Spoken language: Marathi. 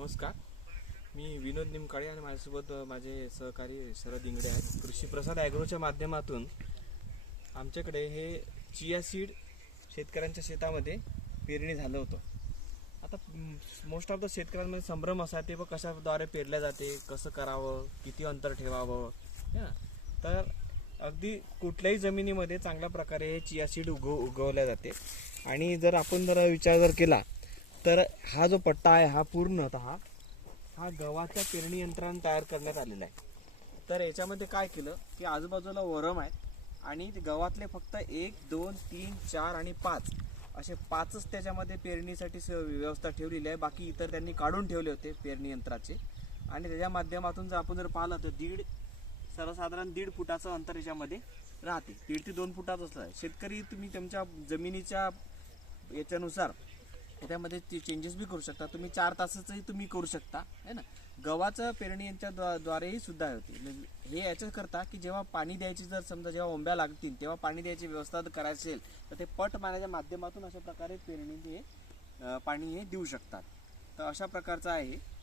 नमस्कार. मी विनोद निमकाळे आणि माझ्यासोबत माझे सहकारी शरद इंगडे आहेत. कृषी प्रसाद ॲग्रोच्या माध्यमातून आमच्याकडे हे चिया सीड शेतकऱ्यांच्या शेतामध्ये पेरणी झालं होतं. आता मोस्ट ऑफ द शेतकऱ्यांमध्ये संभ्रम असा ते व कशाद्वारे पेरल्या जाते कसं करावं किती अंतर ठेवावं है ना? तर अगदी कुठल्याही जमिनीमध्ये चांगल्या प्रकारे हे चिया सीड उगव उगवल्या जाते. आणि जर आपण जर विचार जर केला तर हा जो पट्टा आहे हा पूर्णतः हा गव्हाच्या पेरणी यंत्राने तयार करण्यात आलेला आहे. तर याच्यामध्ये काय केलं की आजूबाजूला वरम आहेत आणि ते गव्हातले फक्त एक दोन तीन चार आणि पाच असे पाचच त्याच्यामध्ये पेरणीसाठी स- व्यवस्था ठेवलेली आहे. बाकी इतर त्यांनी काढून ठेवले होते पेरणी यंत्राचे. आणि त्याच्या माध्यमातून जर आपण जर पाहिलं तर दीड सर्वसाधारण दीड फुटाचं अंतर याच्यामध्ये राहते. दीड ते दोन फुटाचं आहे शेतकरी तुम्ही तुमच्या जमिनीच्या याच्यानुसार त्यामध्ये चेंजेस बी करू शकता. तुम्ही चार तासाचंही तुम्ही करू शकता है ना? गव्हाचं पेरणी यांच्या द्वा- द्वारेही सुद्धा होते. म्हणजे हे याच्याच करता की जेव्हा पाणी द्यायची जर समजा जेव्हा ओंब्या लागतील तेव्हा पाणी द्यायची व्यवस्था जर करायची असेल तर ते पट पाण्याच्या माध्यमातून अशा प्रकारे पेरणी हे पाणी हे देऊ शकतात. तर अशा प्रकारचं आहे.